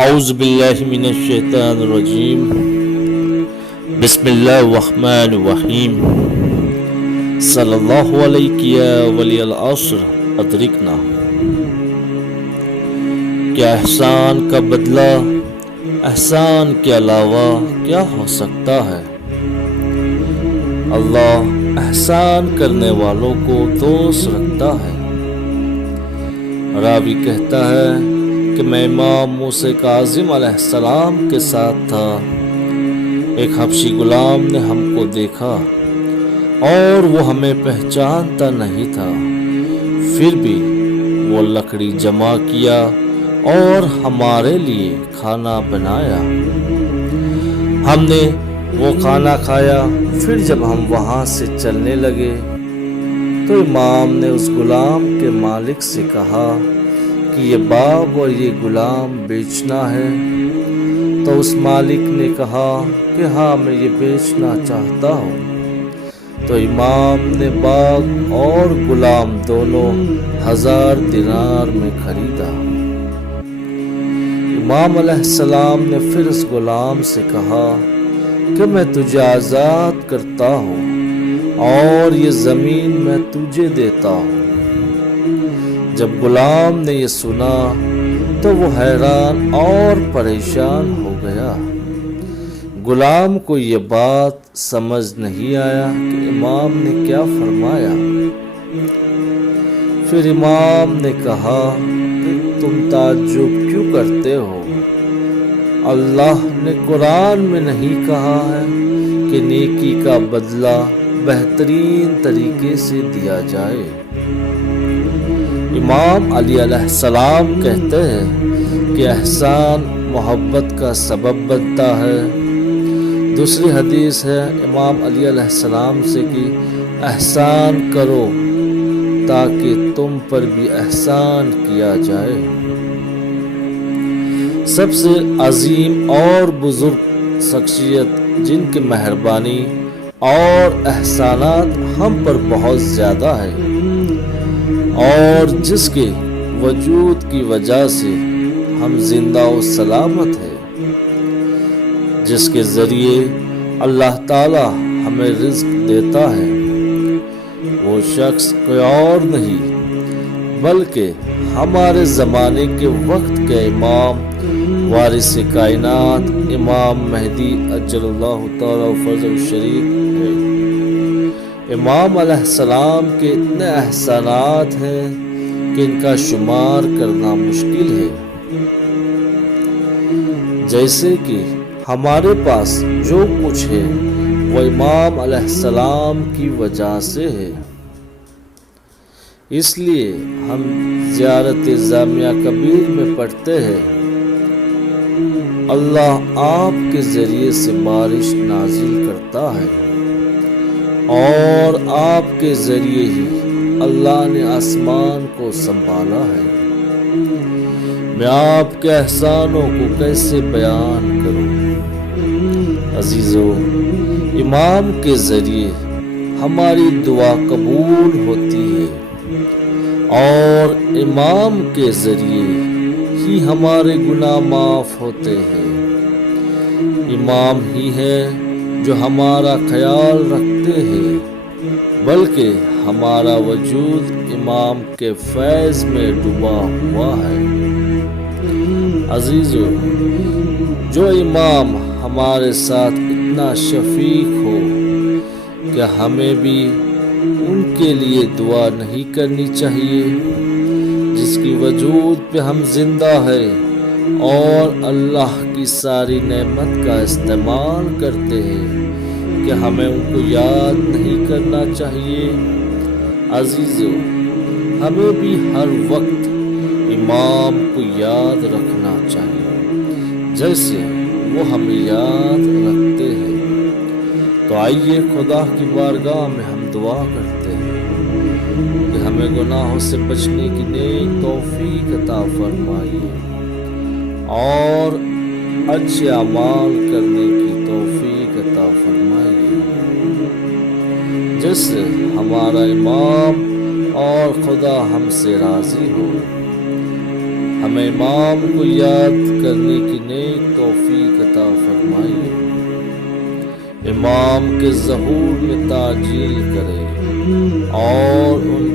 اعوذ باللہ من الشیطان الرجیم بسم اللہ الرحمن الرحیم صلی اللہ علیہ یا ولی العصر ادرکنا۔ کیا احسان کا بدلہ احسان کے علاوہ کیا ہو سکتا ہے؟ اللہ احسان کرنے والوں کو دوست رکھتا ہے۔ راوی کہتا ہے کہ میں امام موسیٰ کاظم علیہ السلام کے ساتھ تھا۔ ایک حبشی غلام نے ہم کو دیکھا اور وہ ہمیں پہچانتا نہیں تھا، پھر بھی وہ لکڑی جمع کیا اور ہمارے لیے کھانا بنایا۔ ہم نے وہ کھانا کھایا۔ پھر جب ہم وہاں سے چلنے لگے تو امام نے اس غلام کے مالک سے کہا کہ یہ باغ اور یہ غلام بیچنا ہے۔ تو اس مالک نے کہا کہ ہاں میں یہ بیچنا چاہتا ہوں۔ تو امام نے باغ اور غلام دونوں 1000 دینار میں خریدا۔ امام علیہ السلام نے پھر اس غلام سے کہا کہ میں تجھے آزاد کرتا ہوں اور یہ زمین میں تجھے دیتا ہوں۔ جب غلام نے یہ سنا تو وہ حیران اور پریشان ہو گیا۔ غلام کو یہ بات سمجھ نہیں آیا کہ امام نے کیا فرمایا۔ پھر امام نے کہا کہ تم تعجب کیوں کرتے ہو؟ اللہ نے قرآن میں نہیں کہا ہے کہ نیکی کا بدلہ بہترین طریقے سے دیا جائے؟ امام علی علیہ السلام کہتے ہیں کہ احسان محبت کا سبب بنتا ہے۔ دوسری حدیث ہے امام علی علیہ السلام سے کہ احسان کرو تاکہ تم پر بھی احسان کیا جائے۔ سب سے عظیم اور بزرگ شخصیت جن کی مہربانی اور احسانات ہم پر بہت زیادہ ہے اور جس کے وجود کی وجہ سے ہم زندہ و سلامت ہیں، جس کے ذریعے اللہ تعالی ہمیں رزق دیتا ہے، وہ شخص کوئی اور نہیں بلکہ ہمارے زمانے کے وقت کے امام وارث کائنات امام مہدی اجل اللہ تعالی فرجہ الشریف ہے۔ امام علیہ السلام کے اتنے احسانات ہیں کہ ان کا شمار کرنا مشکل ہے۔ جیسے کہ ہمارے پاس جو کچھ ہے وہ امام علیہ السلام کی وجہ سے ہے۔ اس لیے ہم زیارت جامعہ کبیر میں پڑھتے ہیں، اللہ آپ کے ذریعے سے بارش نازل کرتا ہے اور آپ کے ذریعے ہی اللہ نے آسمان کو سنبھالا ہے۔ میں آپ کے احسانوں کو کیسے بیان کروں؟ عزیزو، امام کے ذریعے ہماری دعا قبول ہوتی ہے اور امام کے ذریعے ہی ہمارے گناہ معاف ہوتے ہیں۔ امام ہی ہے جو ہمارا خیال رکھتے ہیں، بلکہ ہمارا وجود امام کے فیض میں ڈوبا ہوا ہے۔ عزیزو، جو امام ہمارے ساتھ اتنا شفیق ہو کہ ہمیں بھی ان کے لیے دعا نہیں کرنی چاہیے، جس کی وجود پہ ہم زندہ ہیں اور اللہ کی ساری نعمت کا استعمال کرتے ہیں، کہ ہمیں ان کو یاد نہیں کرنا چاہیے؟ عزیزو، ہمیں بھی ہر وقت امام کو یاد رکھنا چاہیے جیسے وہ ہمیں یاد رکھتے ہیں۔ تو آئیے خدا کی بارگاہ میں ہم دعا کرتے ہیں کہ ہمیں گناہوں سے بچنے کی نیک توفیق عطا فرمائیے اور اچھے اعمال کرنے کی توفیق عطا فرمائیے، جس سے ہمارا امام اور خدا ہم سے راضی ہو۔ ہمیں امام کو یاد کرنے کی نیک توفیق عطا فرمائیے، امام کے ظہور میں تعجیل کرے اور ان